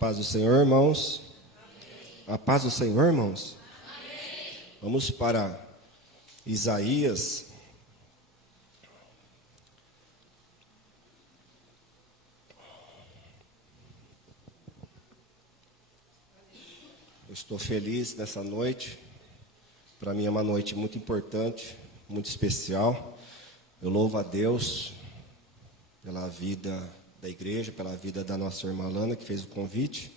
paz do Senhor, irmãos. A paz do Senhor, irmãos. Vamos para Isaías. Eu estou feliz nessa noite. Para mim é uma noite muito importante, muito especial. Eu louvo a Deus pela vida da igreja, pela vida da nossa irmã Lana, que fez o convite.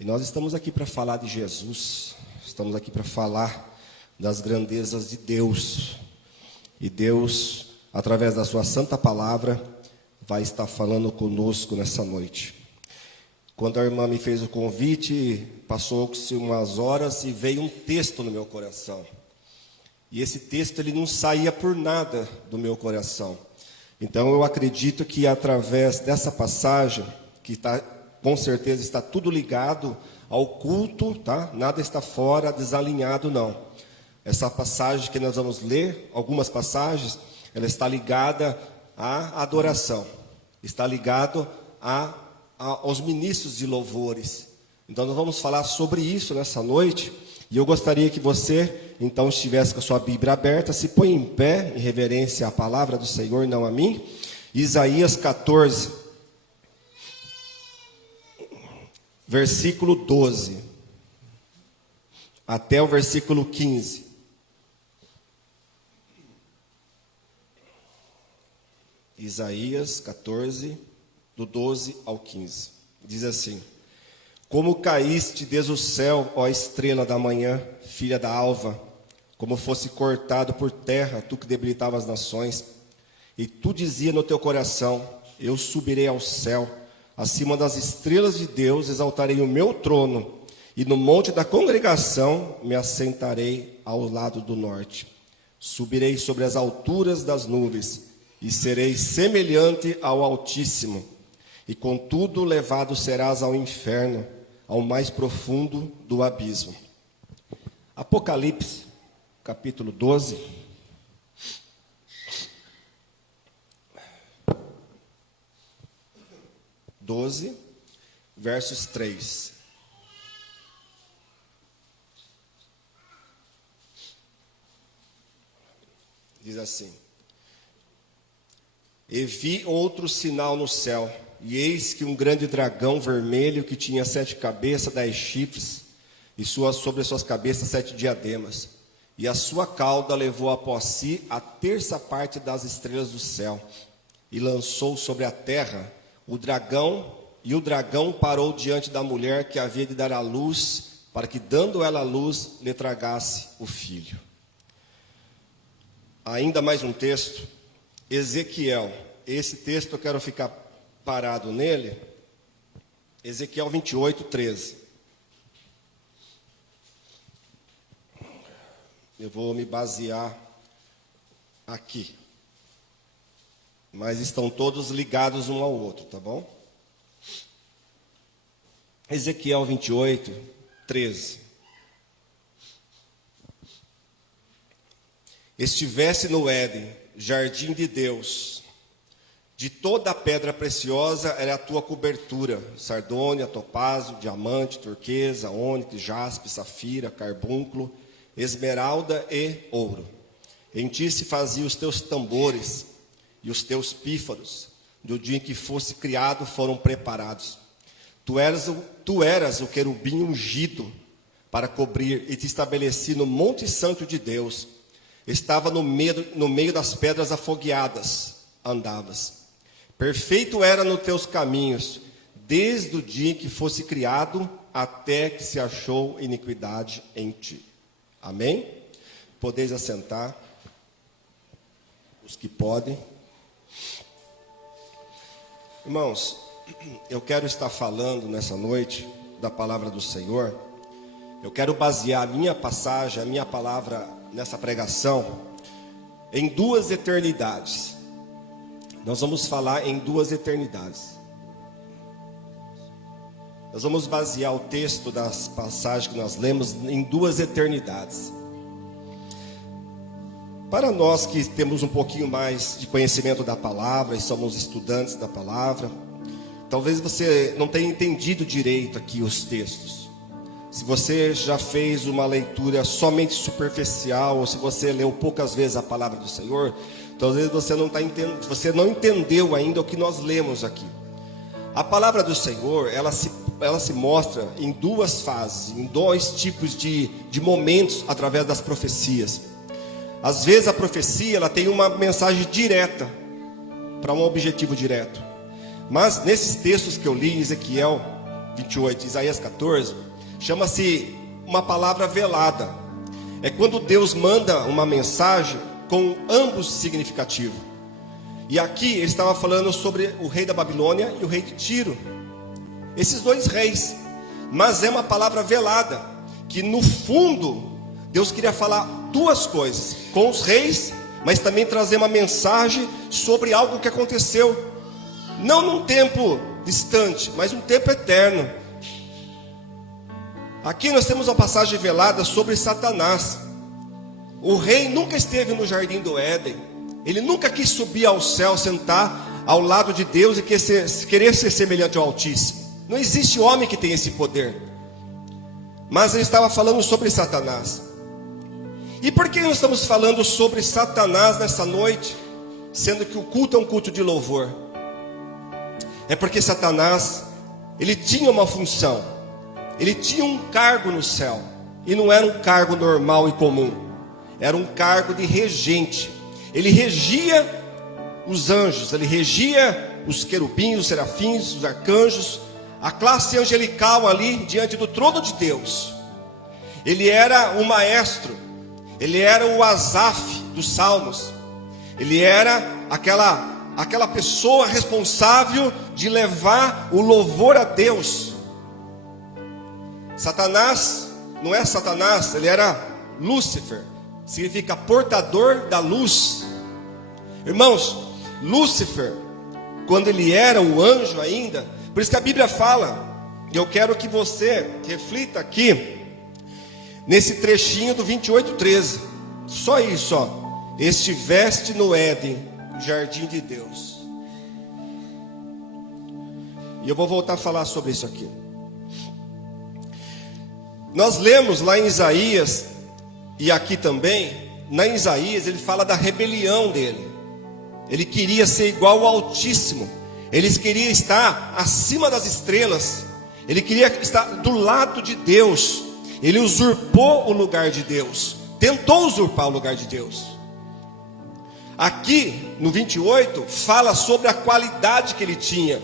E nós estamos aqui para falar de Jesus. Estamos aqui para falar das grandezas de Deus. E Deus, através da sua santa palavra, vai estar falando conosco nessa noite. Quando a irmã me fez o convite, passou-se umas horas e veio um texto no meu coração. E esse texto ele não saía por nada do meu coração. Então eu acredito que através dessa passagem, que com certeza está tudo ligado ao culto, tá? Nada está fora, desalinhado não. Essa passagem que nós vamos ler, algumas passagens, ela está ligada à adoração, está ligado aos ministros de louvores. Então nós vamos falar sobre isso nessa noite. E eu gostaria que você, então, estivesse com a sua Bíblia aberta, se põe em pé, em reverência à palavra do Senhor, não a mim. Isaías 14, versículo 12, até o versículo 15. Isaías 14, do 12 ao 15. Diz assim: Como caíste desde o céu, ó estrela da manhã, filha da alva, como fosse cortado por terra, tu que debilitava as nações. E tu dizia no teu coração: eu subirei ao céu, acima das estrelas de Deus exaltarei o meu trono, e no monte da congregação me assentarei ao lado do norte. Subirei sobre as alturas das nuvens, e serei semelhante ao Altíssimo. E contudo levado serás ao inferno, ao mais profundo do abismo. Apocalipse, capítulo 12. Versos 3. Diz assim: E vi outro sinal no céu, e eis que um grande dragão vermelho, que tinha 7 cabeças, 10 chifres, e sobre as suas cabeças 7 diademas. E a sua cauda levou após si a terça parte das estrelas do céu, e lançou sobre a terra o dragão, e o dragão parou diante da mulher que havia de dar à luz, para que, dando ela à luz, lhe tragasse o filho. Ainda mais um texto, Ezequiel. Esse texto eu quero ficar parado nele. Ezequiel 28, 13. Eu vou me basear aqui. Mas estão todos ligados um ao outro, tá bom? Ezequiel 28, 13. Estivesse no Éden, jardim de Deus, de toda a pedra preciosa era a tua cobertura: sardônia, topázio, diamante, turquesa, ônix, jaspe, safira, carbúnculo, esmeralda e ouro. Em ti se faziam os teus tambores, e os teus pífaros, do dia em que fosse criado, foram preparados. Tu eras o querubim ungido para cobrir, e te estabeleci no monte santo de Deus. Estava no meio das pedras afogueadas, andavas. Perfeito era nos teus caminhos, desde o dia em que fosse criado, até que se achou iniquidade em ti. Amém? Podeis assentar, os que podem. Irmãos, eu quero estar falando nessa noite da palavra do Senhor. Eu quero basear a minha passagem, a minha palavra nessa pregação em 2 eternidades. Nós vamos falar em 2 eternidades. Nós vamos basear o texto das passagens que nós lemos em 2 eternidades. Para nós que temos um pouquinho mais de conhecimento da palavra e somos estudantes da palavra, Talvez você não tenha entendido direito aqui os textos. Se você já fez uma leitura somente superficial, ou se você leu poucas vezes a palavra do Senhor, talvez você não entendeu ainda o que nós lemos aqui. A palavra do Senhor, ela se mostra em duas fases, em dois tipos de momentos através das profecias. Às vezes a profecia ela tem uma mensagem direta, para um objetivo direto. Mas nesses textos que eu li, Ezequiel 28, Isaías 14, chama-se uma palavra velada. É quando Deus manda uma mensagem com ambos significativo. E aqui ele estava falando sobre o rei da Babilônia e o rei de Tiro. Esses dois reis. Mas é uma palavra velada, que no fundo Deus queria falar duas coisas, com os reis, mas também trazer uma mensagem sobre algo que aconteceu, não num tempo distante, mas um tempo eterno. Aqui nós temos uma passagem velada sobre Satanás. O rei nunca esteve no jardim do Éden. Ele nunca quis subir ao céu, sentar ao lado de Deus e querer ser semelhante ao Altíssimo. Não existe homem que tenha esse poder. Mas ele estava falando sobre Satanás. E por que nós estamos falando sobre Satanás nessa noite, sendo que o culto é um culto de louvor? É porque Satanás, ele tinha uma função, ele tinha um cargo no céu, e não era um cargo normal e comum, era um cargo de regente. Ele regia os anjos, ele regia os querubins, os serafins, os arcanjos, a classe angelical ali diante do trono de Deus. Ele era o maestro, ele era o Asaf dos salmos, ele era aquela pessoa responsável de levar o louvor a Deus. Satanás, não é Satanás, ele era Lúcifer, significa portador da luz. Irmãos, Lúcifer, quando ele era o anjo ainda, por isso que a Bíblia fala, e eu quero que você reflita aqui, nesse trechinho do 28:13, só isso, ó. Estiveste no Éden, jardim de Deus. E eu vou voltar a falar sobre isso aqui. Nós lemos lá em Isaías, e aqui também, na Isaías ele fala da rebelião dele. Ele queria ser igual ao Altíssimo, ele queria estar acima das estrelas, ele queria estar do lado de Deus. Ele usurpou o lugar de Deus, tentou usurpar o lugar de Deus. Aqui no 28 fala sobre a qualidade que ele tinha.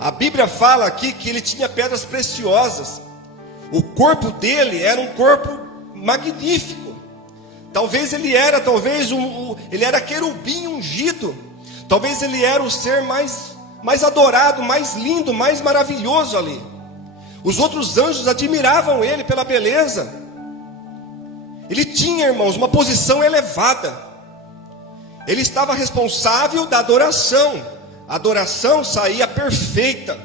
A Bíblia fala aqui que ele tinha pedras preciosas. O corpo dele era um corpo magnífico. Talvez ele era querubim ungido. Talvez ele era o ser mais adorado, mais lindo, mais maravilhoso ali. Os outros anjos admiravam ele pela beleza. Ele tinha, irmãos, uma posição elevada. Ele estava responsável da adoração. A adoração saía perfeita.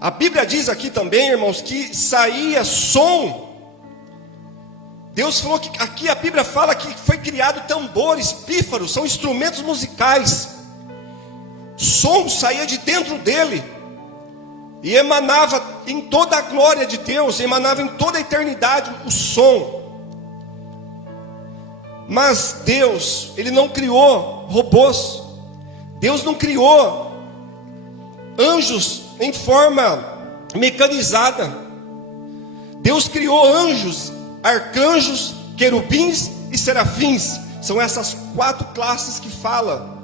A Bíblia diz aqui também, irmãos, que saía som. Deus falou que aqui a Bíblia fala que foi criado tambores, pífaros, são instrumentos musicais. Som saía de dentro dele e emanava em toda a glória de Deus, emanava em toda a eternidade o som. Mas Deus, Ele não criou robôs. Deus não criou anjos em forma mecanizada. Deus criou anjos, arcanjos, querubins e serafins. São essas 4 classes que fala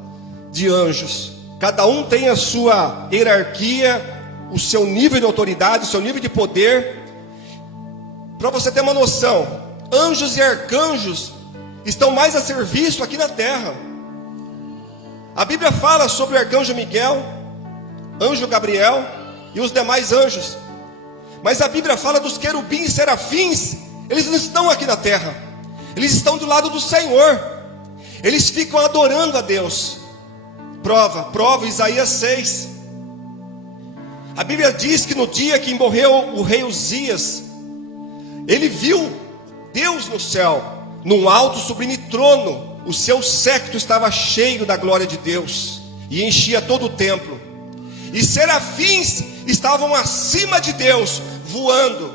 de anjos. Cada um tem a sua hierarquia, o seu nível de autoridade, o seu nível de poder. Para você ter uma noção, anjos e arcanjos estão mais a serviço aqui na terra. A Bíblia fala sobre o arcanjo Miguel, anjo Gabriel e os demais anjos. Mas a Bíblia fala dos querubins e serafins. Eles não estão aqui na terra, eles estão do lado do Senhor. Eles ficam adorando a Deus. Prova Isaías 6. A Bíblia diz que no dia que morreu o rei Uzias, ele viu Deus no céu, num alto sublime trono. O seu séquito estava cheio da glória de Deus e enchia todo o templo. e serafins estavam acima de Deus, voando,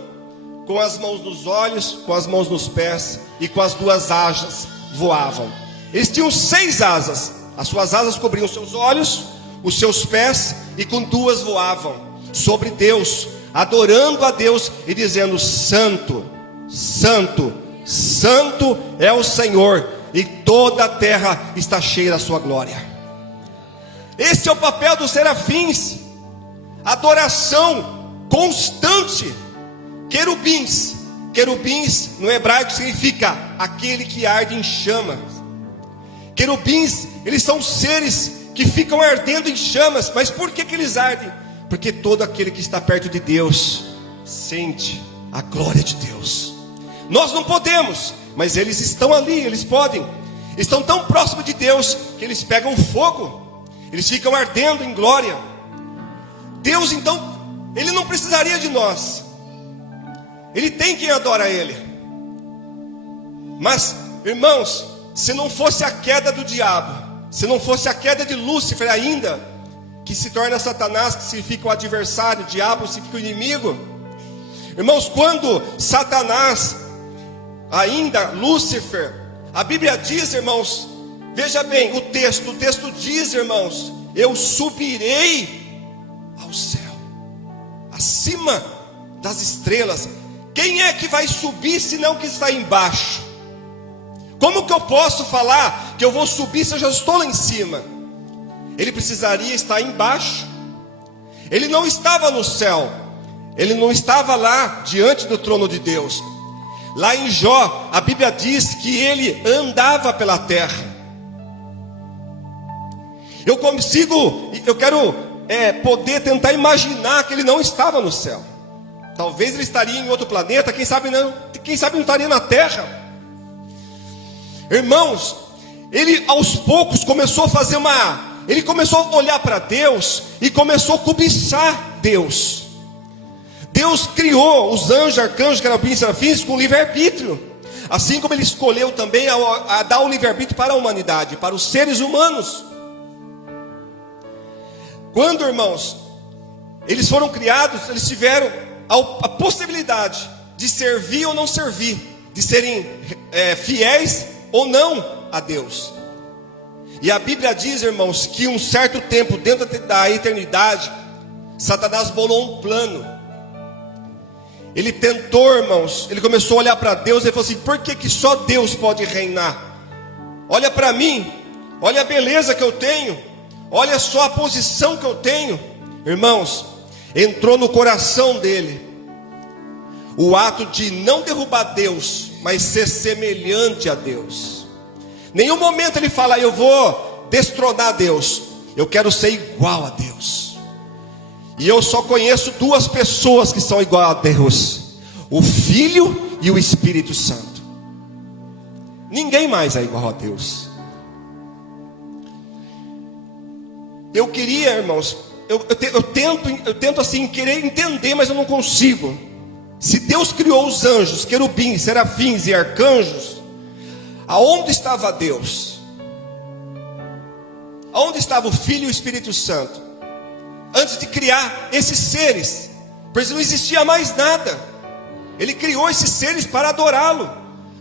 com as mãos nos olhos, com as mãos nos pés e com as duas asas voavam. Eles tinham 6 asas, as suas asas cobriam os seus olhos, os seus pés, e com 2 voavam sobre Deus, adorando a Deus e dizendo: Santo, Santo, Santo é o Senhor, e toda a terra está cheia da sua glória. Esse é o papel dos serafins, adoração constante. Querubins, querubins no hebraico significa aquele que arde em chamas. Querubins, eles são seres que ficam ardendo em chamas. Mas por que eles ardem? Porque todo aquele que está perto de Deus sente a glória de Deus. Nós não podemos, mas eles estão ali, eles podem. Estão tão próximos de Deus que eles pegam fogo, eles ficam ardendo em glória. Deus então, Ele não precisaria de nós, Ele tem quem adora Ele. Mas, irmãos, se não fosse a queda do diabo, se não fosse a queda de Lúcifer ainda, que se torna Satanás, que significa o adversário, o diabo significa o inimigo. Irmãos, quando Satanás, ainda Lúcifer, a Bíblia diz, irmãos, veja bem o texto diz, irmãos: eu subirei ao céu, acima das estrelas. Quem é que vai subir senão que está embaixo? Como que eu posso falar que eu vou subir se eu já estou lá em cima? Ele precisaria estar embaixo. Ele não estava no céu, ele não estava lá diante do trono de Deus. Lá em Jó, a Bíblia diz que ele andava pela terra. Eu quero poder tentar imaginar que ele não estava no céu. Talvez ele estaria em outro planeta, quem sabe não estaria na terra. Irmãos, ele aos poucos começou a fazer ele começou a olhar para Deus e começou a cobiçar Deus. Deus criou os anjos, arcanjos, querubins, serafins com livre-arbítrio. Assim como Ele escolheu também a dar o livre-arbítrio para a humanidade, para os seres humanos. Quando, irmãos, eles foram criados, eles tiveram a possibilidade de servir ou não servir, de serem fiéis ou não a Deus. E a Bíblia diz, irmãos, que um certo tempo, dentro da eternidade, Satanás bolou um plano. Ele tentou, irmãos, ele começou a olhar para Deus e ele falou assim: por que só Deus pode reinar? Olha para mim, olha a beleza que eu tenho, olha só a posição que eu tenho. Irmãos, entrou no coração dele o ato de não derrubar Deus, mas ser semelhante a Deus. Nenhum momento ele fala: eu vou destronar Deus, eu quero ser igual a Deus. E eu só conheço 2 pessoas que são igual a Deus: o Filho e o Espírito Santo. Ninguém mais é igual a Deus. Eu queria, irmãos, eu tento assim querer entender, mas eu não consigo. Se Deus criou os anjos, querubins, serafins e arcanjos, aonde estava Deus? Aonde estava o Filho e o Espírito Santo? Antes de criar esses seres, pois não existia mais nada. Ele criou esses seres para adorá-lo.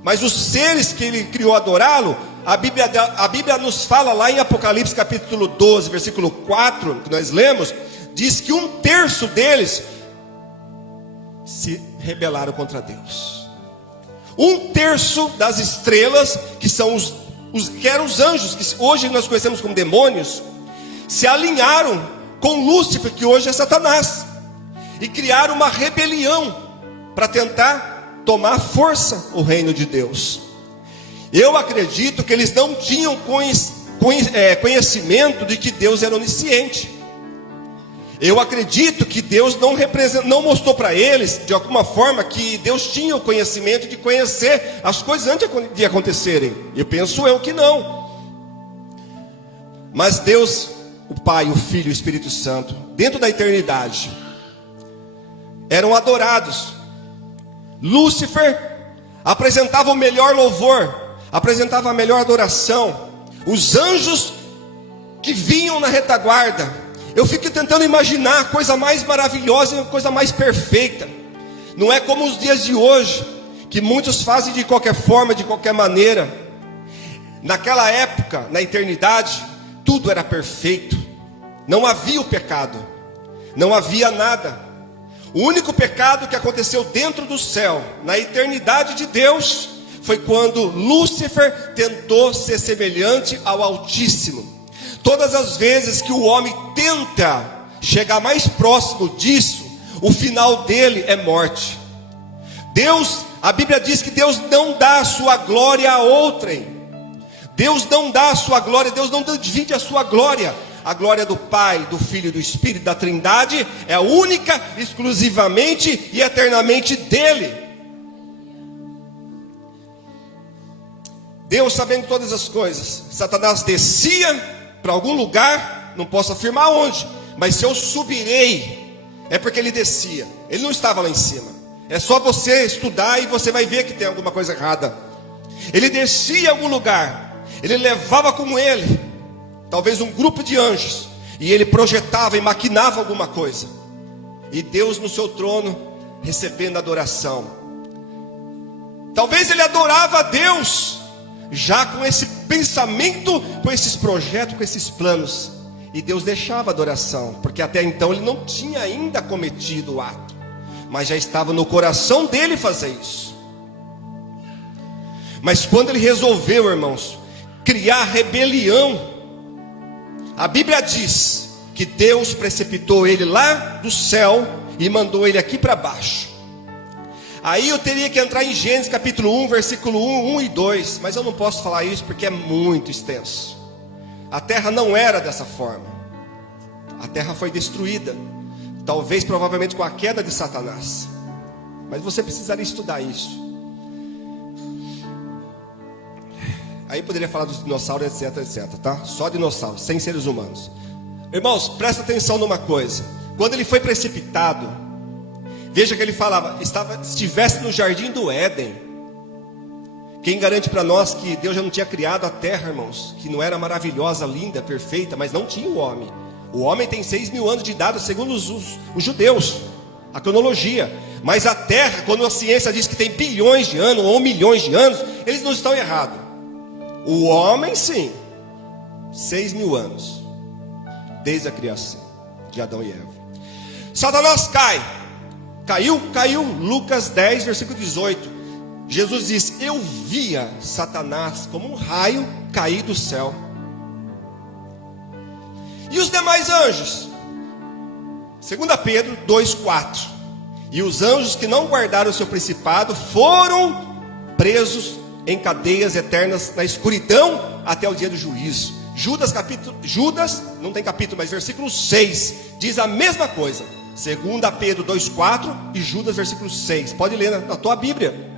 Mas os seres que ele criou adorá-lo, a Bíblia nos fala lá em Apocalipse capítulo 12, versículo 4, que nós lemos, diz que 1/3 deles se rebelaram contra Deus. 1/3 das estrelas, que são que eram os anjos, que hoje nós conhecemos como demônios, se alinharam com Lúcifer, que hoje é Satanás, e criaram uma rebelião para tentar tomar força o reino de Deus. Eu acredito que eles não tinham conhecimento de que Deus era onisciente. Eu acredito que Deus não mostrou para eles, de alguma forma, que Deus tinha o conhecimento de conhecer as coisas antes de acontecerem. Eu penso que não. Mas Deus, o Pai, o Filho e o Espírito Santo, dentro da eternidade, eram adorados. Lúcifer apresentava o melhor louvor, apresentava a melhor adoração. Os anjos que vinham na retaguarda, Eu fico tentando imaginar a coisa mais maravilhosa e a coisa mais perfeita. Não é como os dias de hoje, que muitos fazem de qualquer forma, de qualquer maneira. Naquela época, na eternidade, tudo era perfeito. Não havia o pecado, não havia nada. O único pecado que aconteceu dentro do céu, na eternidade de Deus, foi quando Lúcifer tentou ser semelhante ao Altíssimo. Todas as vezes que o homem tenta chegar mais próximo disso, o final dele é morte. Deus, a Bíblia diz que Deus não dá a sua glória a outrem. Deus não dá a sua glória, Deus não divide a sua glória. A glória do Pai, do Filho e do Espírito, da Trindade, é única, exclusivamente e eternamente dele. Deus sabendo todas as coisas, Satanás descia para algum lugar, não posso afirmar onde, mas se eu subirei, é porque ele descia, ele não estava lá em cima. É só você estudar e você vai ver que tem alguma coisa errada. Ele descia em algum lugar, ele levava com ele, talvez um grupo de anjos, e ele projetava e maquinava alguma coisa, e Deus no seu trono, recebendo adoração. Talvez ele adorava a Deus, já com esse pensamento, com esses projetos, com esses planos, e Deus deixava a adoração, porque até então ele não tinha ainda cometido o ato, mas já estava no coração dele fazer isso. Mas quando ele resolveu, irmãos, criar rebelião, a Bíblia diz que Deus precipitou ele lá do céu e mandou ele aqui para baixo. Aí eu teria que entrar em Gênesis capítulo 1, versículo 1 e 2, mas eu não posso falar isso porque é muito extenso. A terra não era dessa forma. A terra foi destruída, talvez provavelmente com a queda de Satanás. Mas você precisaria estudar isso. Aí poderia falar dos dinossauros, etc, etc, tá? Só dinossauros, sem seres humanos. Irmãos, presta atenção numa coisa. Quando ele foi precipitado, veja que ele falava, estivesse no jardim do Éden. Quem garante para nós que Deus já não tinha criado a terra, irmãos? Que não era maravilhosa, linda, perfeita, mas não tinha o homem. O homem tem 6.000 anos de idade, segundo os judeus, a cronologia. Mas a terra, quando a ciência diz que tem bilhões de anos ou milhões de anos, eles não estão errados. O homem sim, 6.000 anos, desde a criação de Adão e Eva. Satanás caiu, Lucas 10, versículo 18. Jesus diz, eu via Satanás como um raio cair do céu. E os demais anjos? 2 Pedro 2,4. E os anjos que não guardaram o seu principado foram presos em cadeias eternas na escuridão até o dia do juízo. Judas, não tem capítulo, mas versículo 6 diz a mesma coisa. 2 Pedro 2,4 e Judas versículo 6. Pode ler na tua Bíblia.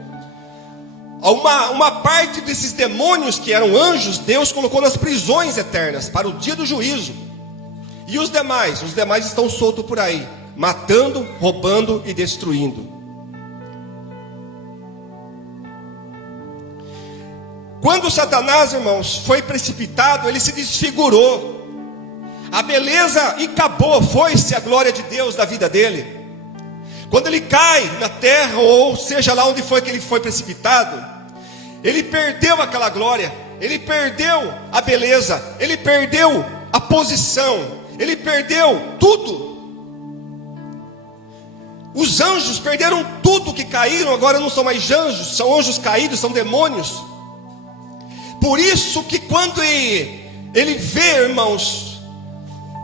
Uma parte desses demônios que eram anjos, Deus colocou nas prisões eternas para o dia do juízo. E os demais estão soltos por aí, matando, roubando e destruindo. Quando Satanás, irmãos, foi precipitado, ele se desfigurou. A beleza acabou, foi-se a glória de Deus da vida dele. Quando ele cai na terra, ou seja lá onde foi que ele foi precipitado, ele perdeu aquela glória, ele perdeu a beleza, ele perdeu a posição, ele perdeu tudo. Os anjos perderam tudo que caíram, agora não são mais anjos, são anjos caídos, são demônios. Por isso que quando ele vê, irmãos,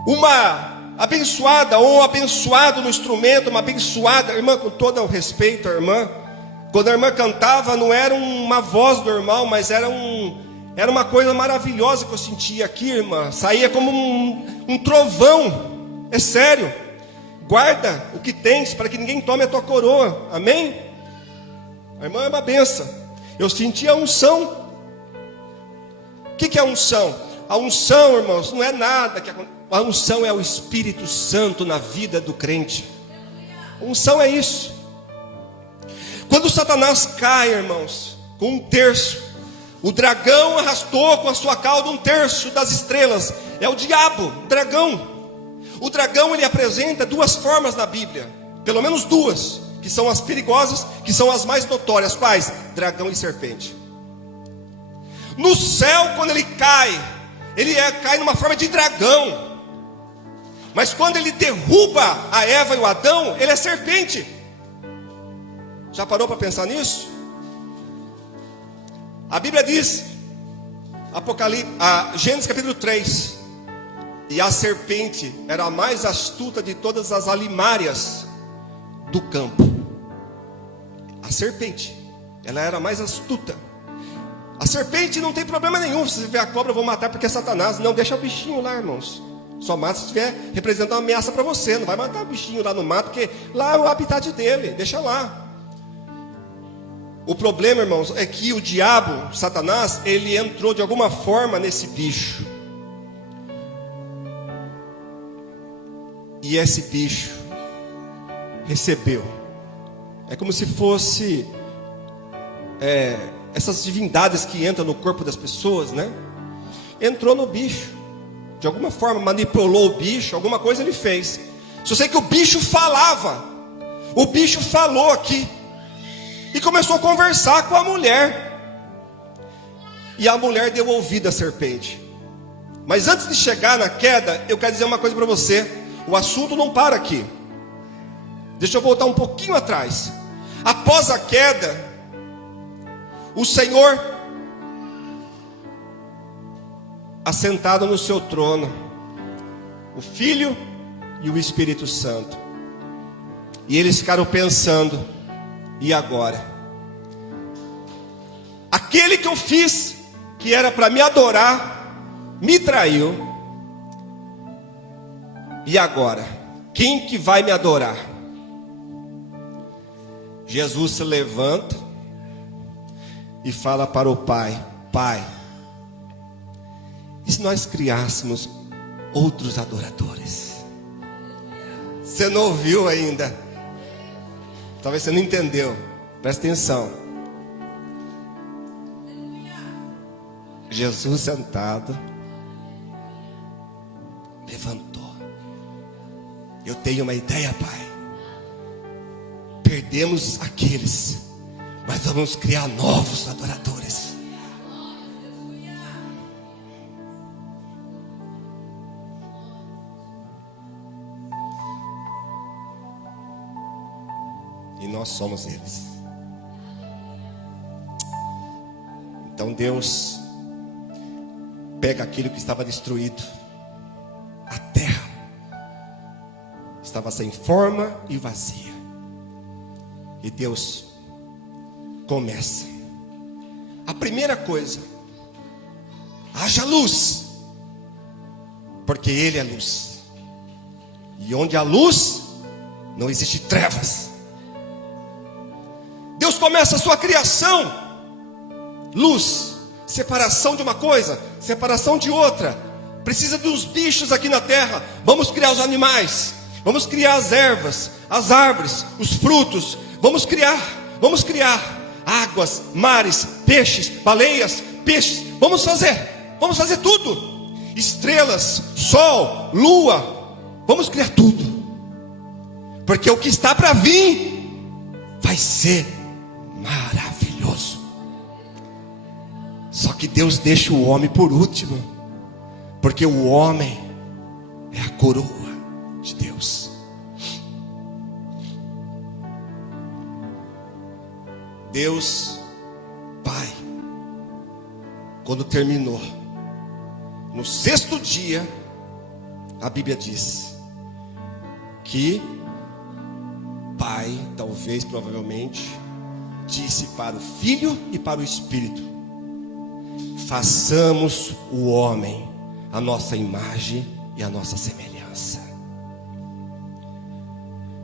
uma abençoada ou um abençoado no instrumento, uma abençoada, irmã, com todo o respeito à irmã, quando a irmã cantava, não era uma voz normal, mas era uma coisa maravilhosa que eu sentia aqui, irmã. Saía como um trovão, é sério. Guarda o que tens, para que ninguém tome a tua coroa, amém? A irmã é uma benção. Eu sentia a unção. O que é a unção? A unção, irmãos, não é nada que a unção é o Espírito Santo na vida do crente. A unção é isso. Quando Satanás cai, irmãos, com 1/3, o dragão arrastou com a sua cauda 1/3 das estrelas. É o diabo, o dragão. O dragão, ele apresenta duas formas na Bíblia, pelo menos duas, que são as perigosas, que são as mais notórias. Quais? Dragão e serpente. No céu, quando ele cai, cai numa forma de dragão. Mas quando ele derruba a Eva e o Adão, ele é serpente. Já parou para pensar nisso? A Bíblia diz, Gênesis capítulo 3, e a serpente era a mais astuta de todas as alimárias do campo. A serpente, ela era a mais astuta. A serpente não tem problema nenhum. Se você vê a cobra, eu vou matar porque é Satanás. Não, deixa o bichinho lá, irmãos. Só mata se estiver representando uma ameaça para você. Não vai matar o bichinho lá no mato, porque lá é o habitat dele. Deixa lá. O problema, irmãos, é que o diabo, Satanás, ele entrou de alguma forma nesse bicho. E esse bicho recebeu. É como se fosse essas divindades que entram no corpo das pessoas, né? Entrou no bicho. De alguma forma manipulou o bicho, alguma coisa ele fez. Só sei que o bicho falava. O bicho falou aqui. E começou a conversar com a mulher. E a mulher deu ouvido à serpente. Mas antes de chegar na queda, eu quero dizer uma coisa para você. O assunto não para aqui. Deixa eu voltar um pouquinho atrás. Após a queda, o Senhor, assentado no seu trono, o Filho e o Espírito Santo. E eles ficaram pensando: e agora? Aquele que eu fiz, que era para me adorar, me traiu. E agora? Quem que vai me adorar? Jesus se levanta e fala para o Pai: Pai, e se nós criássemos outros adoradores? Você não ouviu ainda? Talvez você não entendeu. Presta atenção. Jesus sentado levantou. Eu tenho uma ideia, Pai. Perdemos aqueles, mas vamos criar novos adoradores. E nós somos eles. Então Deus pega aquilo que estava destruído. A terra estava sem forma e vazia. E Deus começa. A primeira coisa: haja luz, porque Ele é luz. E onde há luz, não existe trevas. Deus começa a sua criação. Luz, separação de uma coisa, separação de outra. Precisa dos bichos aqui na terra. Vamos criar os animais. Vamos criar as ervas, as árvores, os frutos. Vamos criar águas, mares, peixes, baleias, peixes. Vamos fazer tudo. Estrelas, sol, lua. Vamos criar tudo. Porque o que está para vir vai ser maravilhoso. Só que Deus deixa o homem por último, porque o homem é a coroa de Deus. Deus Pai, quando terminou, no sexto dia, a Bíblia diz que Pai, talvez, provavelmente, disse para o Filho e para o Espírito: façamos o homem a nossa imagem e a nossa semelhança.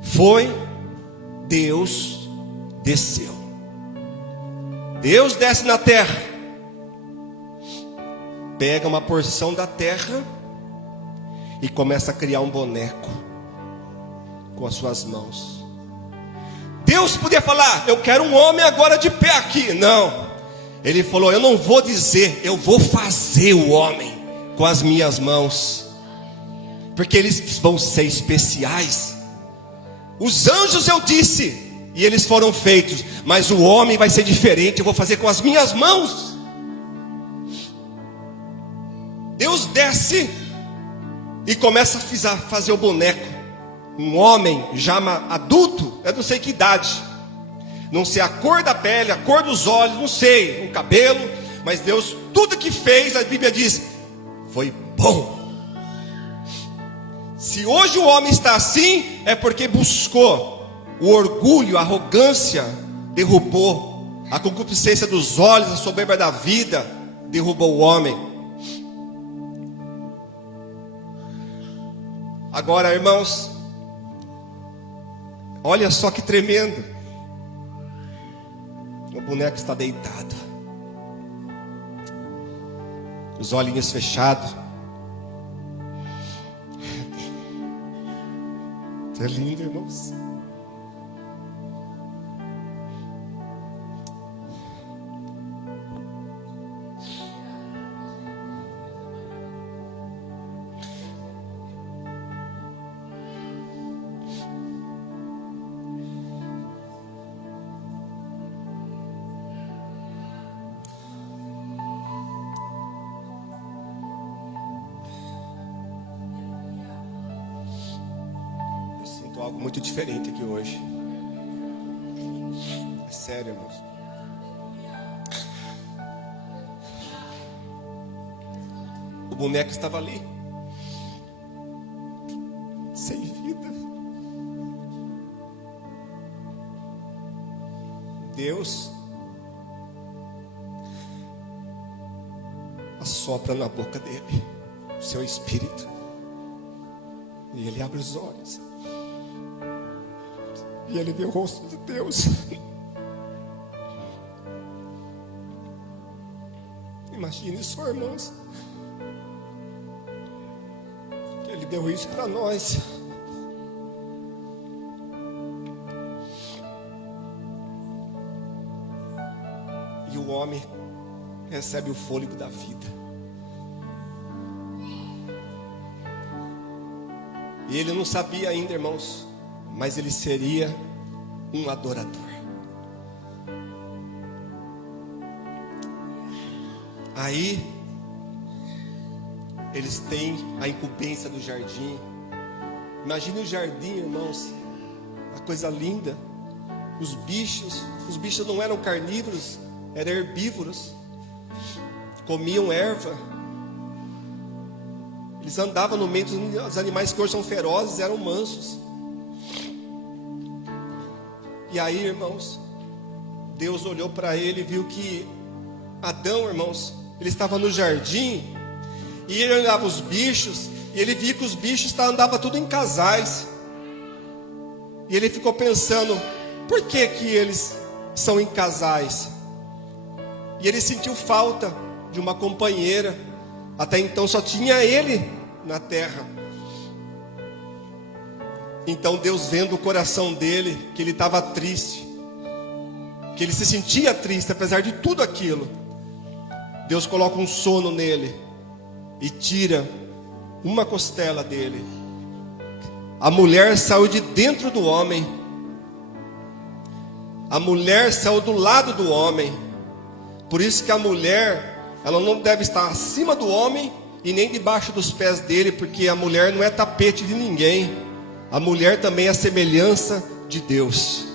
Foi, Deus desceu. Deus desce na terra, pega uma porção da terra e começa a criar um boneco com as suas mãos. Deus podia falar: eu quero um homem agora de pé aqui. Não, Ele falou: eu não vou dizer, eu vou fazer o homem com as minhas mãos. porque eles vão ser especiais. Os anjos eu disse, e eles foram feitos, mas o homem vai ser diferente, eu vou fazer com as minhas mãos. Deus desce e começa a fazer o boneco. Um homem já adulto, eu não sei que idade, não sei a cor da pele, a cor dos olhos, não sei, o cabelo, mas Deus, tudo que fez, a Bíblia diz, foi bom. Se hoje o homem está assim, é porque buscou o orgulho, a arrogância, derrubou a concupiscência dos olhos, a soberba da vida, derrubou o homem. Agora, irmãos, olha só que tremendo. O boneco está deitado, os olhinhos fechados. É lindo, irmãos. Algo muito diferente aqui hoje. É sério, irmãos. O boneco estava ali, sem vida. Deus assopra na boca dele o seu espírito, e ele abre os olhos. E ele vê o rosto de Deus. Imagine só, irmãos, que ele deu isso para nós. E o homem recebe o fôlego da vida. E ele não sabia ainda, irmãos, mas ele seria um adorador. Aí eles têm a incumbência do jardim. Imagine o jardim, irmãos, a coisa linda. Os bichos não eram carnívoros, eram herbívoros, comiam erva. Eles andavam no meio dos animais que hoje são ferozes, eram mansos. E aí, irmãos, Deus olhou para ele e viu que Adão, irmãos, ele estava no jardim, e ele olhava os bichos, e ele via que os bichos andavam tudo em casais. E ele ficou pensando, por que que eles são em casais? E ele sentiu falta de uma companheira. Até então só tinha ele na terra. Então Deus, vendo o coração dele, que ele estava triste, que ele se sentia triste apesar de tudo aquilo, Deus coloca um sono nele e tira uma costela dele. A mulher saiu de dentro do homem. A mulher saiu do lado do homem. Por isso que a mulher, ela não deve estar acima do homem e nem debaixo dos pés dele, porque a mulher não é tapete de ninguém. A mulher também é a semelhança de Deus.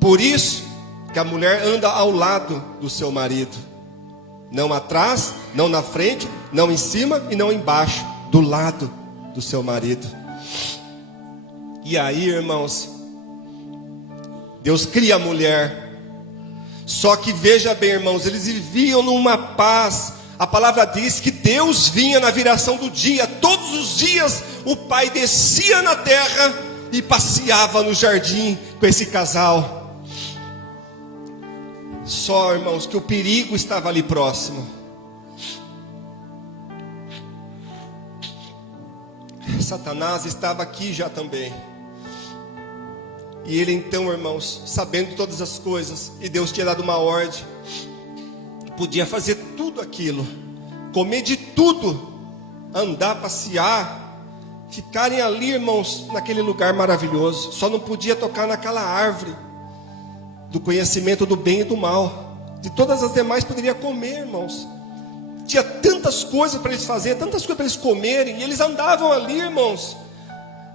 Por isso que a mulher anda ao lado do seu marido, não atrás, não na frente, não em cima e não embaixo, do lado do seu marido. E aí, irmãos, Deus cria a mulher. Só que veja bem, irmãos, eles viviam numa paz. A palavra diz que Deus vinha na viração do dia. Todos os dias o Pai descia na terra e passeava no jardim com esse casal. Só, irmãos, que o perigo estava ali próximo. Satanás estava aqui já também. E ele então, irmãos, sabendo de todas as coisas, e Deus tinha dado uma ordem, podia fazer tudo aquilo, comer de tudo andar, passear, ficarem ali, irmãos, naquele lugar maravilhoso. Só não podia tocar naquela árvore do conhecimento do bem e do mal. De todas as demais poderia comer, irmãos. Tinha tantas coisas para eles fazerem, tantas coisas para eles comerem, e eles andavam ali, irmãos.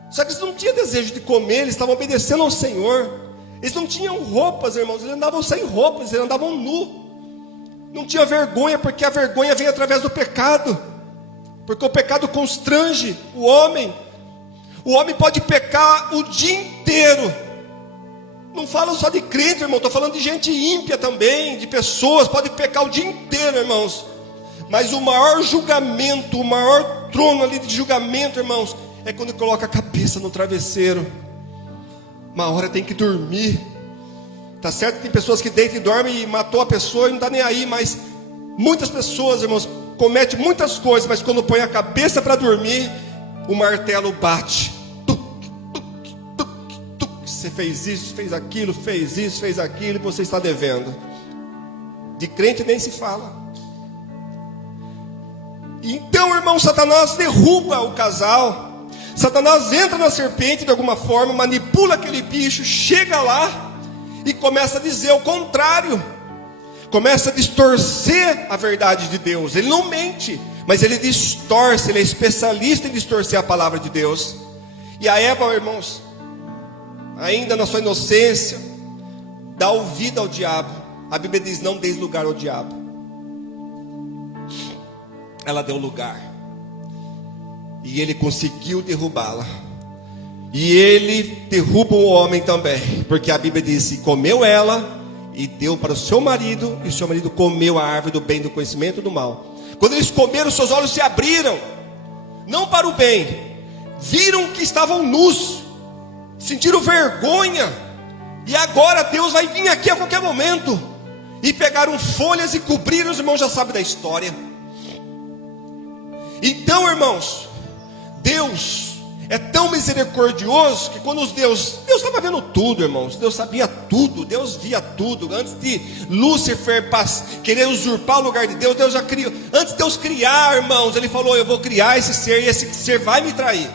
Só que eles não tinham desejo de comer, eles estavam obedecendo ao Senhor. Eles não tinham roupas, irmãos, eles andavam sem roupas, eles andavam nu. Não tinha vergonha, porque a vergonha vem através do pecado. Porque o pecado constrange o homem. O homem pode pecar o dia inteiro. Não falo só de crente, irmão, estou falando de gente ímpia também, de pessoas, pode pecar o dia inteiro, irmãos. Mas o maior julgamento, o maior trono ali de julgamento, irmãos, é quando coloca a cabeça no travesseiro. Uma hora tem que dormir. Tá certo que tem pessoas que deitam e dormem e matou a pessoa e não está nem aí, mas muitas pessoas, irmãos, cometem muitas coisas, mas quando põe a cabeça para dormir, o martelo bate. Tuc, tuc, tuc, tuc. Você fez isso, fez aquilo, fez isso, fez aquilo, e você está devendo. De crente nem se fala. Então, irmão, Satanás derruba o casal. Satanás entra na serpente de alguma forma, manipula aquele bicho, chega lá e começa a dizer o contrário. Começa a distorcer a verdade de Deus. Ele não mente, mas ele distorce. Ele é especialista em distorcer a palavra de Deus. E a Eva, irmãos, ainda na sua inocência, dá ouvido ao diabo. A Bíblia diz: não deis lugar ao diabo. Ela deu lugar. E ele conseguiu derrubá-la. E ele derruba o homem também. Porque a Bíblia diz: e comeu ela e deu para o seu marido, e o seu marido comeu a árvore do bem, do conhecimento do mal. Quando eles comeram, seus olhos se abriram, não para o bem, viram que estavam nus, sentiram vergonha, e agora Deus vai vir aqui a qualquer momento, e pegaram folhas e cobriram. Os irmãos já sabem da história. Então, irmãos, Deus é tão misericordioso que quando Deus estava vendo tudo, irmãos. Deus sabia tudo, Deus via tudo. Antes de Lúcifer querer usurpar o lugar de Deus, Deus já criou. Antes de Deus criar, irmãos, Ele falou: eu vou criar esse ser, e esse ser vai me trair.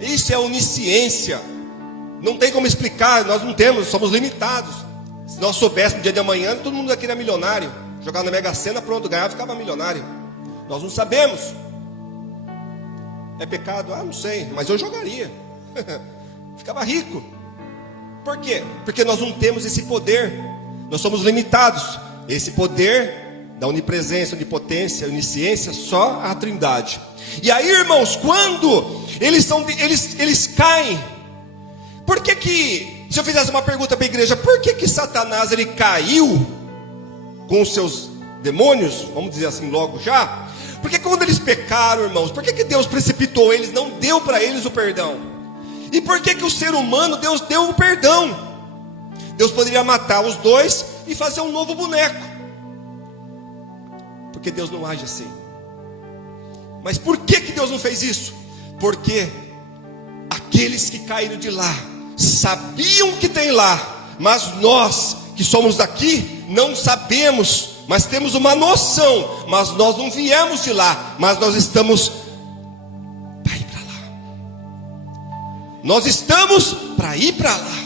Isso é onisciência. Não tem como explicar, nós não temos, somos limitados. Se nós soubéssemos no dia de amanhã, todo mundo aqui era milionário. Jogava na Mega Sena, pronto, ganhava, ficava milionário. Nós não sabemos. É pecado? Ah, não sei, mas eu jogaria. Ficava rico. Por quê? Porque nós não temos esse poder. Nós somos limitados. Esse poder da onipresença, onipotência, onisciência, só a Trindade. E aí, irmãos, quando eles caem, por que, se eu fizesse uma pergunta para a igreja, por que Satanás ele caiu com os seus demônios, vamos dizer assim logo já? Porque quando eles pecaram, irmãos, por que Deus precipitou eles, não deu para eles o perdão? E por que o ser humano, Deus deu o perdão? Deus poderia matar os dois e fazer um novo boneco. Porque Deus não age assim. Mas por que Deus não fez isso? Porque aqueles que caíram de lá sabiam que tem lá, mas nós que somos daqui não sabemos. Mas temos uma noção, mas nós não viemos de lá, mas nós estamos para ir para lá. Nós estamos para ir para lá.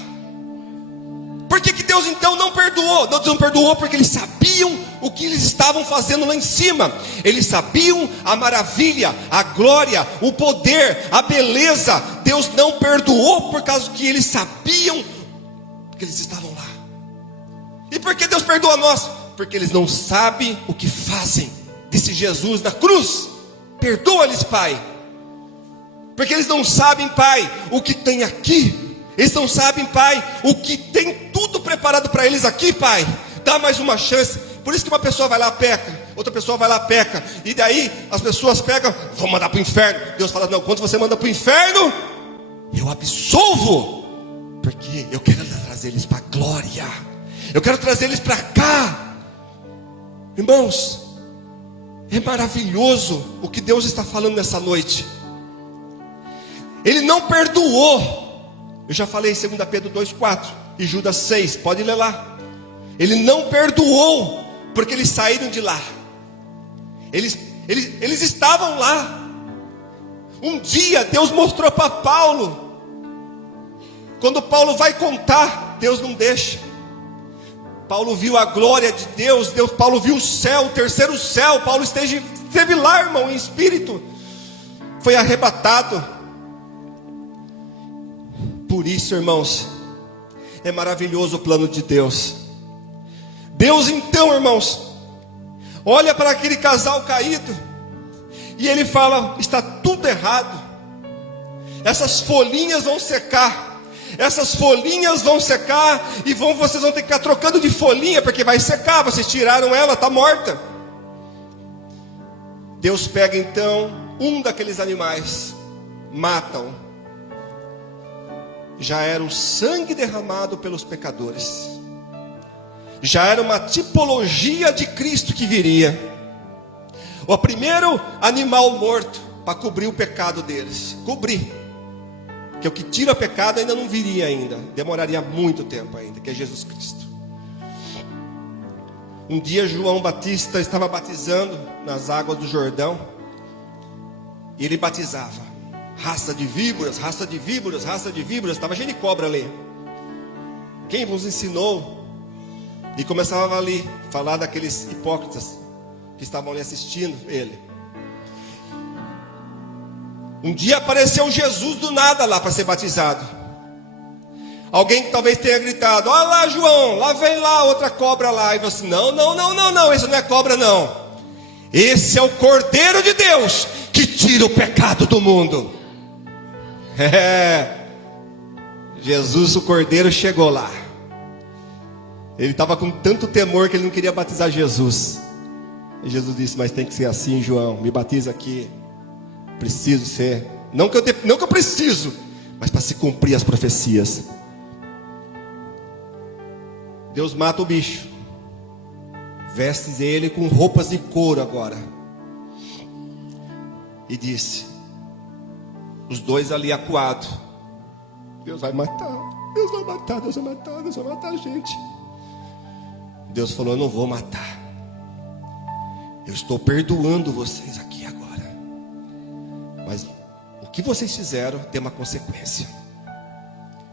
Por que Deus então não perdoou? Deus não perdoou porque eles sabiam o que eles estavam fazendo lá em cima. Eles sabiam a maravilha, a glória, o poder, a beleza. Deus não perdoou por causa que eles sabiam que eles estavam lá. E por que Deus perdoa nós? Porque eles não sabem o que fazem. Disse Jesus na cruz: perdoa-lhes, Pai, porque eles não sabem, Pai, o que tem aqui. Eles não sabem, Pai, o que tem tudo preparado para eles aqui, Pai. Dá mais uma chance. Por isso que uma pessoa vai lá, peca, outra pessoa vai lá, peca, e daí as pessoas pegam, vão mandar para o inferno. Deus fala: não, quando você manda para o inferno, eu absolvo, porque eu quero trazer eles para a glória. Eu quero trazer eles para cá. Irmãos, é maravilhoso o que Deus está falando nessa noite. Ele não perdoou. Eu já falei em 2 Pedro 2,4 e Judas 6, pode ler lá. Ele não perdoou porque eles saíram de lá. Eles Eles estavam lá. Um dia Deus mostrou para Paulo. Quando Paulo vai contar, Deus não deixa. Paulo viu a glória de Deus, Paulo viu o céu, o terceiro céu. Paulo esteve lá, irmão, em espírito. Foi arrebatado. Por isso, irmãos, é maravilhoso o plano de Deus. Deus então, irmãos, olha para aquele casal caído e ele fala: está tudo errado. Essas folhinhas vão secar. Essas folhinhas vão secar e vocês vão ter que ficar trocando de folhinha, porque vai secar. Vocês tiraram ela, está morta. Deus pega então um daqueles animais, mata-o. Já era o sangue derramado pelos pecadores. Já era uma tipologia de Cristo que viria. O primeiro animal morto para cobrir o pecado deles. Cobrir. Porque o que tira pecado ainda não viria ainda. Demoraria muito tempo ainda, que é Jesus Cristo. Um dia João Batista estava batizando nas águas do Jordão. E ele batizava. Raça de víboras, raça de víboras, raça de víboras. Estava cheio de cobra ali. Quem vos ensinou? E começava ali a falar daqueles hipócritas que estavam ali assistindo ele. Um dia apareceu Jesus do nada lá para ser batizado. Alguém que talvez tenha gritado: olha lá, João, lá vem lá outra cobra lá. E você: não, esse não é cobra não. Esse é o Cordeiro de Deus que tira o pecado do mundo. Jesus, o Cordeiro, chegou lá. Ele estava com tanto temor que ele não queria batizar Jesus. E Jesus disse: mas tem que ser assim, João, me batiza aqui. Preciso ser, não que eu preciso, mas para se cumprir as profecias. Deus mata o bicho, veste ele com roupas de couro agora, e disse: os dois ali acuados: Deus vai matar, Deus vai matar, Deus vai matar, Deus vai matar a gente. Deus falou: eu não vou matar, eu estou perdoando vocês aqui agora. Mas o que vocês fizeram tem uma consequência.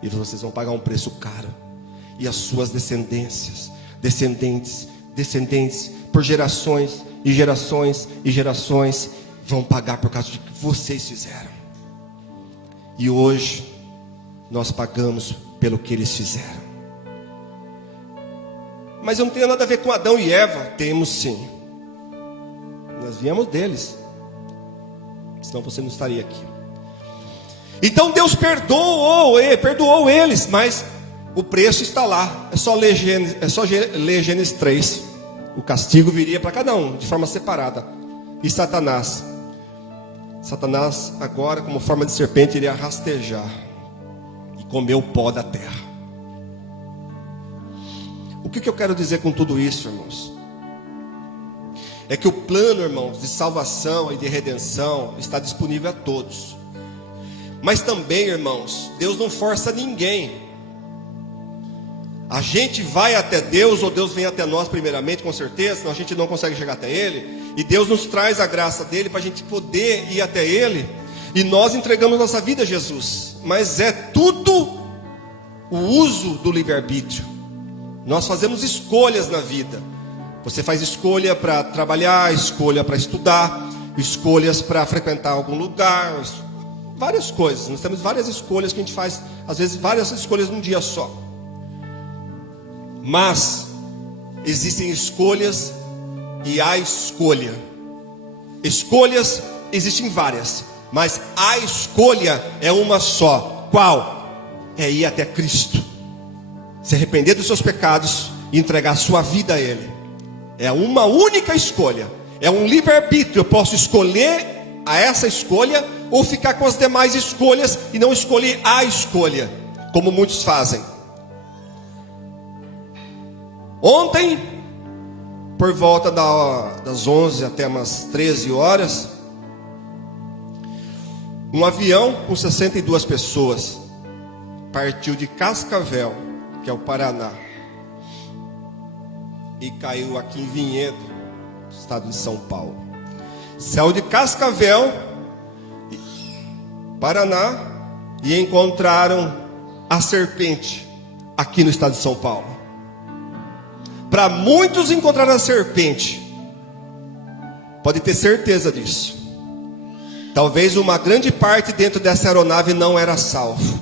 E vocês vão pagar um preço caro. E as suas descendentes, por gerações e gerações e gerações, vão pagar por causa do que vocês fizeram. E hoje nós pagamos pelo que eles fizeram. Mas eu não tenho nada a ver com Adão e Eva. Temos sim. Nós viemos deles. Senão você não estaria aqui. Então Deus perdoou eles, mas o preço está lá. É só ler Gênesis 3. O castigo viria para cada um, de forma separada. E Satanás agora, como forma de serpente, iria rastejar e comer o pó da terra. O que eu quero dizer com tudo isso, irmãos? É que o plano, irmãos, de salvação e de redenção está disponível a todos. Mas também, irmãos, Deus não força ninguém. A gente vai até Deus, ou Deus vem até nós primeiramente, com certeza, senão a gente não consegue chegar até Ele. E Deus nos traz a graça dEle para a gente poder ir até Ele. E nós entregamos nossa vida a Jesus. Mas é tudo o uso do livre-arbítrio. Nós fazemos escolhas na vida. Você faz escolha para trabalhar, escolha para estudar, escolhas para frequentar algum lugar, várias coisas. Nós temos várias escolhas que a gente faz, às vezes várias escolhas num dia só. Mas existem escolhas e há escolha. Escolhas existem várias, mas a escolha é uma só. Qual? É ir até Cristo, se arrepender dos seus pecados e entregar a sua vida a Ele. É uma única escolha. É um livre-arbítrio. Eu posso escolher essa escolha ou ficar com as demais escolhas e não escolher a escolha, como muitos fazem. Ontem, por volta das 11 até umas 13 horas, um avião com 62 pessoas partiu de Cascavel, que é o Paraná, e caiu aqui em Vinhedo, estado de São Paulo. Saiu de Cascavel, Paraná, e encontraram a serpente aqui no estado de São Paulo. Para muitos encontrar a serpente, pode ter certeza disso. Talvez uma grande parte dentro dessa aeronave não era salvo.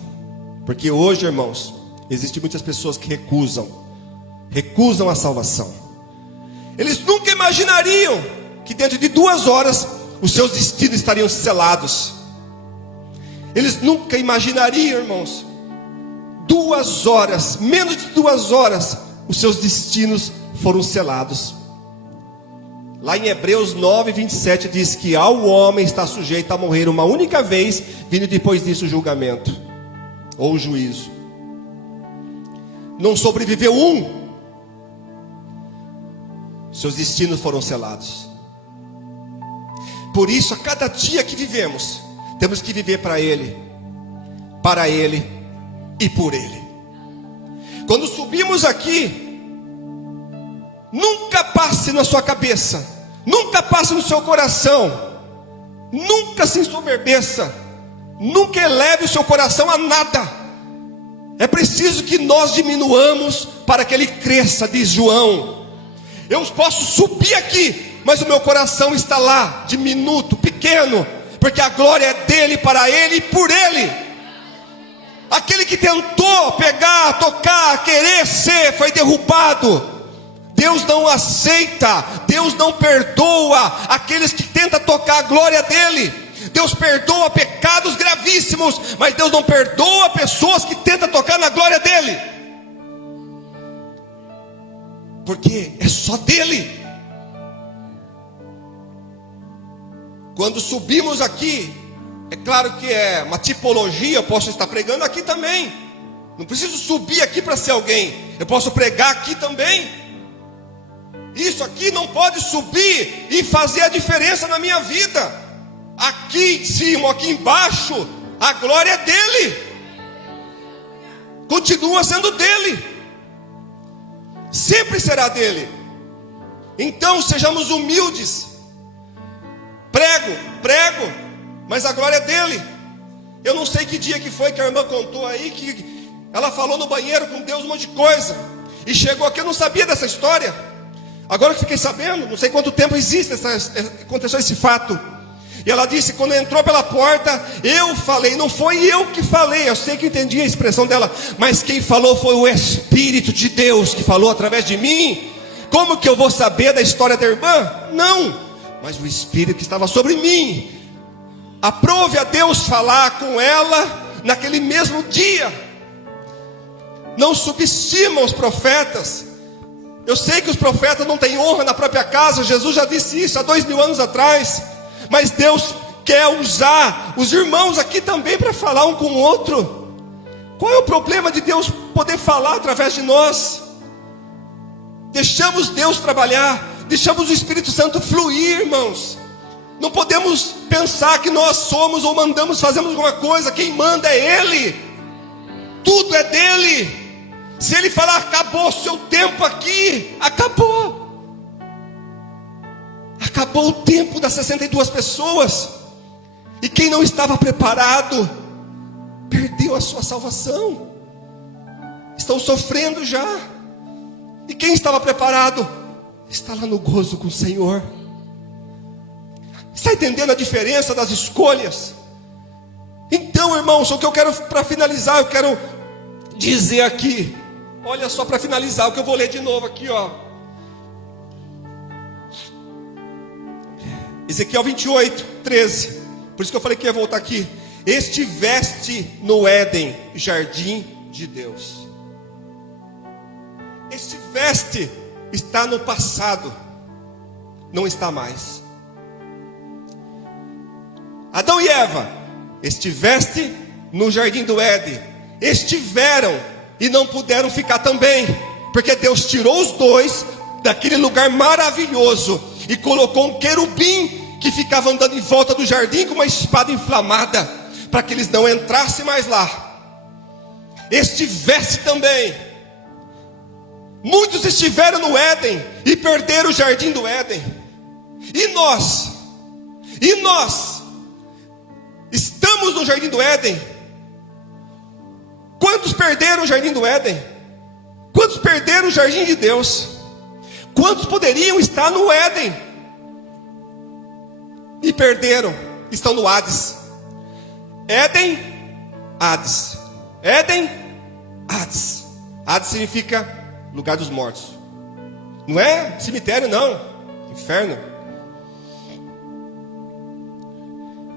Porque hoje, irmãos, existem muitas pessoas que recusam a salvação. Eles nunca imaginariam que dentro de 2 horas os seus destinos estariam selados. Eles nunca imaginariam, irmãos, 2 horas, menos de 2 horas, os seus destinos foram selados. Lá em Hebreus 9, 27 diz que ao homem está sujeito a morrer uma única vez, vindo depois disso o julgamento, ou o juízo. Não sobreviveu um, seus destinos foram selados. Por isso, a cada dia que vivemos, temos que viver para Ele e por Ele. Quando subimos aqui, nunca passe na sua cabeça, nunca passe no seu coração, nunca se ensoberbeça, nunca eleve o seu coração a nada. É preciso que nós diminuamos para que ele cresça, diz João. Eu posso subir aqui, mas o meu coração está lá, diminuto, pequeno, porque a glória é dele, para ele e por ele. Aquele que tentou pegar, tocar, querer ser, foi derrubado. Deus não aceita, Deus não perdoa aqueles que tentam tocar a glória dele. Deus perdoa pecados gravíssimos, mas Deus não perdoa pessoas que tentam tocar na glória dele, porque é só dele. Quando subimos aqui, é claro que é uma tipologia, eu posso estar pregando aqui também. Não preciso subir aqui para ser alguém, eu posso pregar aqui também. Isso aqui não pode subir e fazer a diferença na minha vida. Aqui em cima, aqui embaixo, a glória é dele, continua sendo dele, sempre será dele. Então sejamos humildes. Prego, mas a glória é dele. Eu não sei que dia que foi que a irmã contou aí, que ela falou no banheiro com Deus um monte de coisa, e chegou aqui, eu não sabia dessa história. Agora que fiquei sabendo, não sei quanto tempo aconteceu esse fato. E ela disse, quando entrou pela porta, eu falei, não foi eu que falei, eu sei que entendi a expressão dela, mas quem falou foi o Espírito de Deus que falou através de mim. Como que eu vou saber da história da irmã? Não, mas o Espírito que estava sobre mim. Aprove a Deus falar com ela naquele mesmo dia. Não subestima os profetas. Eu sei que os profetas não têm honra na própria casa, Jesus já disse isso há 2000 anos atrás. Mas Deus quer usar os irmãos aqui também para falar um com o outro. Qual é o problema de Deus poder falar através de nós? Deixamos Deus trabalhar, deixamos o Espírito Santo fluir, irmãos. Não podemos pensar que nós somos ou mandamos, fazemos alguma coisa. Quem manda é Ele, tudo é dele. Se Ele falar, acabou o seu tempo aqui, acabou. Acabou o tempo das 62 pessoas. E quem não estava preparado, perdeu a sua salvação. Estão sofrendo já. E quem estava preparado, está lá no gozo com o Senhor. Está entendendo a diferença das escolhas? Então, irmãos, o que eu quero, para finalizar, eu quero dizer aqui. Olha só, para finalizar, o que eu vou ler de novo aqui, ó. Ezequiel 28, 13. Por isso que eu falei que ia voltar aqui. Estiveste no Éden, jardim de Deus. Estiveste está no passado, não está mais. Adão e Eva, estiveste no jardim do Éden. Estiveram e não puderam ficar também, porque Deus tirou os dois daquele lugar maravilhoso e colocou um querubim que ficava andando em volta do jardim com uma espada inflamada, para que eles não entrassem mais lá. Estivesse também. Muitos estiveram no Éden e perderam o jardim do Éden. E nós E nós estamos no jardim do Éden. Quantos perderam o jardim do Éden? Quantos perderam o jardim de Deus? Quantos poderiam estar no Éden e perderam? Estão no Hades. Éden, Hades. Éden, Hades. Hades significa lugar dos mortos. Não é cemitério, não. Inferno.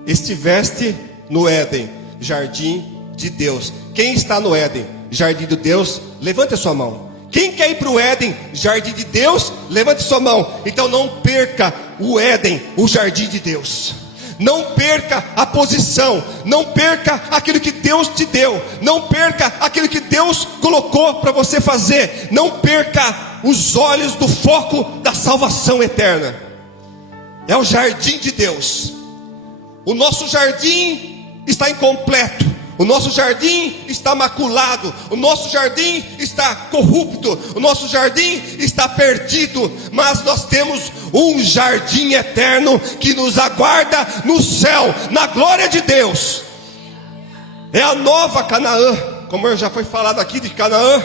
Estiveste no Éden, jardim de Deus. Quem está no Éden, jardim de Deus, levante a sua mão. Quem quer ir para o Éden, jardim de Deus, levante sua mão. Então não perca o Éden, o jardim de Deus. Não perca a posição, não perca aquilo que Deus te deu, não perca aquilo que Deus colocou para você fazer, não perca os olhos do foco da salvação eterna. É o jardim de Deus. O nosso jardim está incompleto, o nosso jardim está maculado, o nosso jardim está corrupto, o nosso jardim está perdido, mas nós temos um jardim eterno que nos aguarda no céu, na glória de Deus. É a nova Canaã, como já foi falado aqui de Canaã.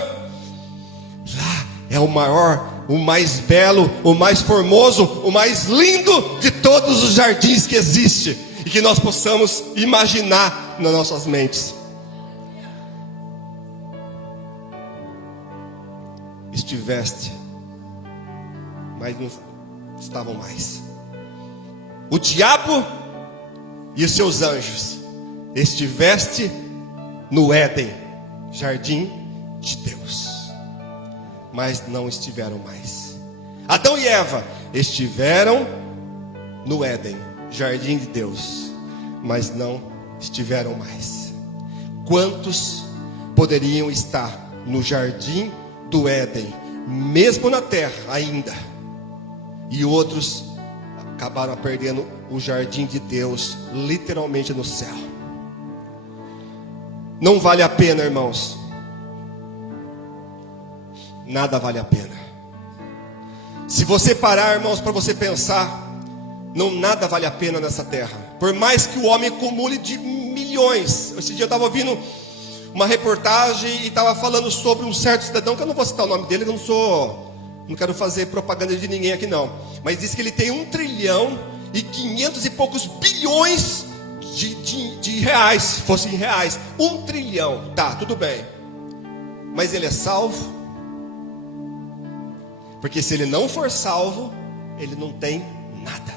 Lá é o maior, o mais belo, o mais formoso, o mais lindo de todos os jardins que existem e que nós possamos imaginar nas nossas mentes. Estiveste, mas não estavam mais. O diabo e os seus anjos, estiveste no Éden, jardim de Deus, mas não estiveram mais. Adão e Eva estiveram no Éden, jardim de Deus, mas não estiveram mais. Quantos poderiam estar no jardim do Éden, mesmo na terra ainda, e outros acabaram perdendo o jardim de Deus, literalmente no céu? Não vale a pena, irmãos. Nada vale a pena. Se você parar, irmãos, para você pensar, não, nada vale a pena nessa terra. Por mais que o homem acumule de milhões. Esse dia eu estava ouvindo uma reportagem e estava falando sobre um certo cidadão, que eu não vou citar o nome dele, não quero fazer propaganda de ninguém aqui não, mas diz que ele tem 1 trilhão e 500 e poucos bilhões de reais, se fossem reais, 1 trilhão, tá, tudo bem, mas ele é salvo? Porque se ele não for salvo, ele não tem nada.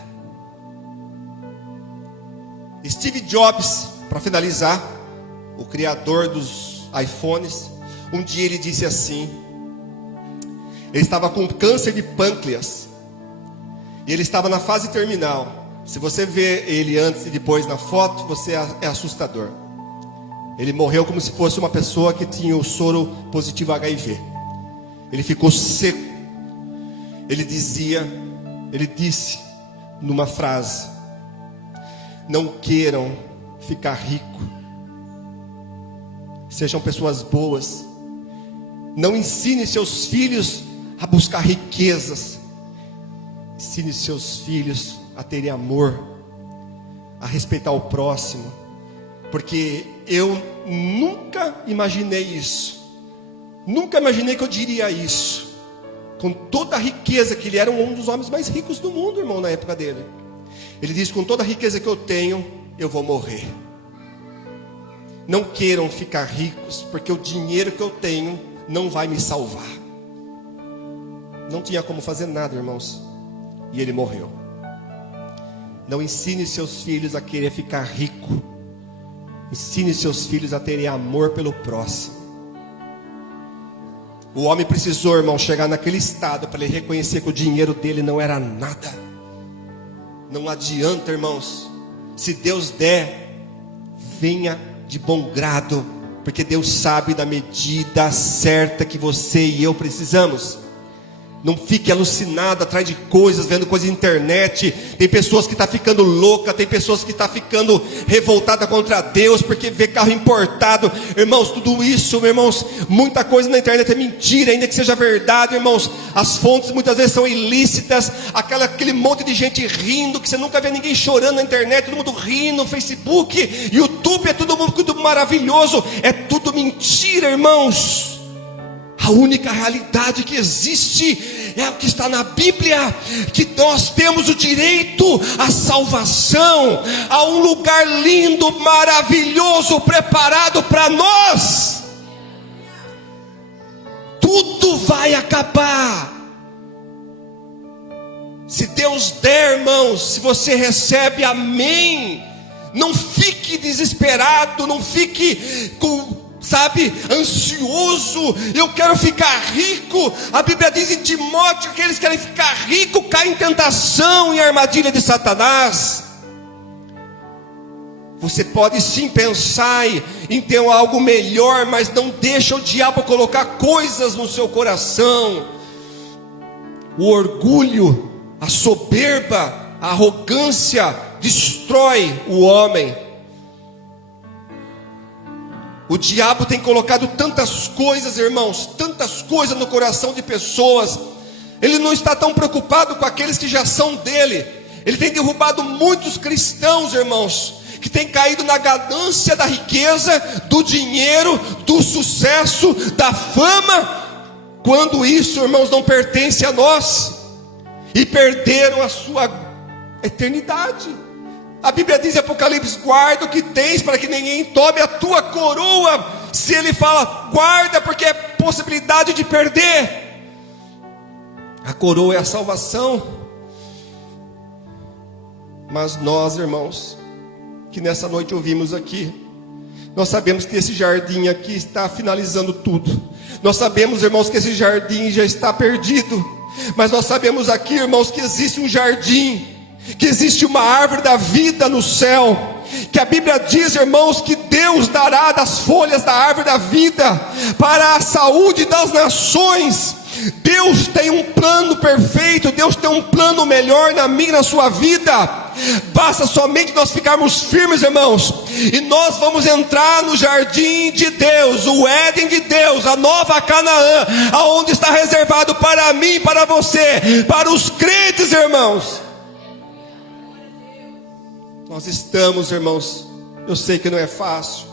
Steve Jobs, para finalizar, o criador dos iPhones, um dia ele disse assim, ele estava com câncer de pâncreas, e ele estava na fase terminal. Se você vê ele antes e depois na foto, você é assustador. Ele morreu como se fosse uma pessoa que tinha o soro positivo HIV. Ele ficou seco. Ele disse numa frase: não queiram ficar rico, sejam pessoas boas. Não ensine seus filhos a buscar riquezas. Ensine seus filhos a terem amor, a respeitar o próximo. Porque eu nunca imaginei isso. Nunca imaginei que eu diria isso. Com toda a riqueza que ele era, um dos homens mais ricos do mundo, irmão, na época dele. Ele disse: com toda a riqueza que eu tenho, eu vou morrer. Não queiram ficar ricos, porque o dinheiro que eu tenho não vai me salvar. Não tinha como fazer nada, irmãos, e ele morreu. Não ensine seus filhos a querer ficar rico. Ensine seus filhos a terem amor pelo próximo. O homem precisou, irmão, chegar naquele estado para ele reconhecer que o dinheiro dele não era nada. Não adianta, irmãos. Se Deus der, venha de bom grado, porque Deus sabe da medida certa que você e eu precisamos. Não fique alucinado atrás de coisas, vendo coisas na internet. Tem pessoas que estão ficando loucas, tem pessoas que estão ficando revoltadas contra Deus, porque vê carro importado. Irmãos, tudo isso, irmãos, muita coisa na internet é mentira, ainda que seja verdade, irmãos. As fontes muitas vezes são ilícitas. Aquele monte de gente rindo, que você nunca vê ninguém chorando na internet, todo mundo rindo no Facebook, YouTube, é tudo maravilhoso. É tudo mentira, irmãos. A única realidade que existe é o que está na Bíblia, que nós temos o direito à salvação, a um lugar lindo, maravilhoso, preparado para nós. Tudo vai acabar. Se Deus der, irmãos, se você recebe, amém. Não fique desesperado, não fique ansioso. Eu quero ficar rico. A Bíblia diz em Timóteo que eles querem ficar ricos, caem em tentação e armadilha de Satanás. Você pode sim pensar em ter algo melhor, mas não deixa o diabo colocar coisas no seu coração. O orgulho, a soberba, a arrogância destrói o homem. O diabo tem colocado tantas coisas, irmãos, tantas coisas no coração de pessoas. Ele não está tão preocupado com aqueles que já são dele. Ele tem derrubado muitos cristãos, irmãos, que têm caído na ganância da riqueza, do dinheiro, do sucesso, da fama, quando isso, irmãos, não pertence a nós, e perderam a sua eternidade. A Bíblia diz em Apocalipse: guarda o que tens, para que ninguém tome a tua coroa. Se ele fala guarda, porque é possibilidade de perder. A coroa é a salvação. Mas nós, irmãos, que nessa noite ouvimos aqui, nós sabemos que esse jardim aqui está finalizando tudo. Nós sabemos, irmãos, que esse jardim já está perdido. Mas nós sabemos aqui, irmãos, que existe um jardim, que existe uma árvore da vida no céu, que a Bíblia diz, irmãos, que Deus dará das folhas da árvore da vida para a saúde das nações. Deus tem um plano perfeito, Deus tem um plano melhor na minha e na sua vida. Basta somente nós ficarmos firmes, irmãos, e nós vamos entrar no jardim de Deus, o Éden de Deus, a nova Canaã, aonde está reservado para mim, para você, para os crentes, irmãos. Nós estamos, irmãos, eu sei que não é fácil,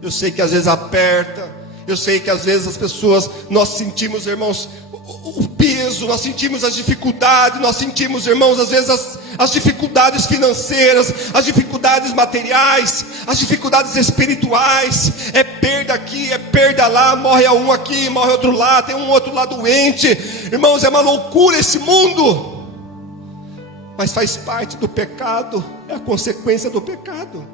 eu sei que às vezes aperta, eu sei que às vezes as pessoas, nós sentimos, irmãos, o peso, nós sentimos as dificuldades, nós sentimos, irmãos, às vezes as dificuldades financeiras, as dificuldades materiais, as dificuldades espirituais, é perda aqui, é perda lá, morre um aqui, morre outro lá, tem um outro lá doente, irmãos, é uma loucura esse mundo. Mas faz parte do pecado, é a consequência do pecado.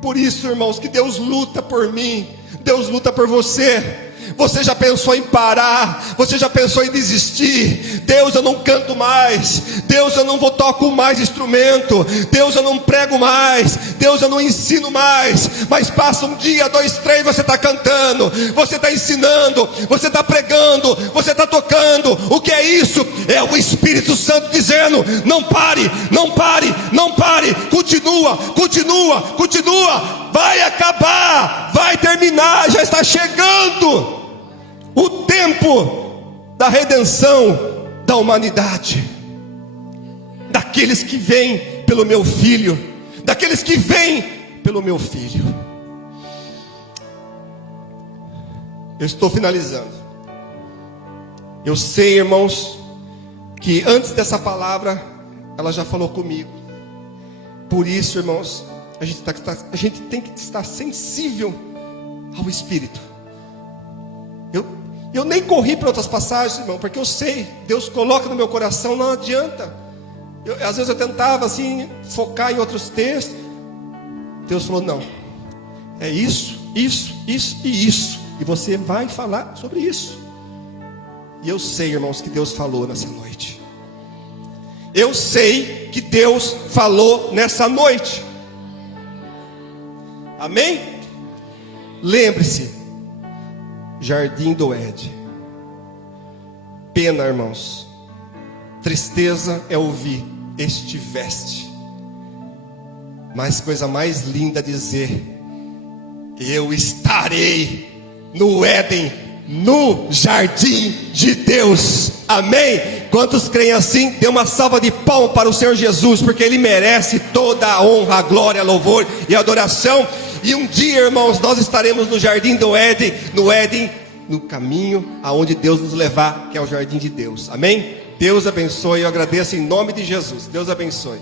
Por isso, irmãos, que Deus luta por mim, Deus luta por você. Você já pensou em parar? Você já pensou em desistir? Deus, eu não canto mais. Deus, eu não toco mais instrumento. Deus, eu não prego mais. Deus, eu não ensino mais. Mas passa um dia, 2, 3, você está cantando, você está ensinando, você está pregando, você está tocando. O que é isso? É o Espírito Santo dizendo: não pare, não pare, não pare. Continua, continua, continua. Vai acabar, vai terminar, já está chegando o tempo da redenção da humanidade, daqueles que vêm pelo meu filho, daqueles que vêm pelo meu filho. Eu estou finalizando. Eu sei, irmãos, que antes dessa palavra ela já falou comigo. Por isso, irmãos, a gente tem que estar sensível ao Espírito. Eu nem corri para outras passagens, irmão, porque eu sei, Deus coloca no meu coração, não adianta. Às vezes eu tentava assim, focar em outros textos. Deus falou: não, é isso, isso, isso e isso, e você vai falar sobre isso. E eu sei, irmãos, que Deus falou nessa noite. Eu sei que Deus falou nessa noite. Amém? Lembre-se, jardim do Éden, Pena, irmãos. Tristeza é ouvir: estiveste. Mas coisa mais linda dizer: eu estarei no Éden, no jardim de Deus. Amém? Quantos creem assim? Dê uma salva de palmas para o Senhor Jesus, porque Ele merece toda a honra, a glória, louvor e adoração. E um dia, irmãos, nós estaremos no jardim do Éden, no caminho aonde Deus nos levar, que é o jardim de Deus. Amém? Deus abençoe, eu agradeço em nome de Jesus. Deus abençoe.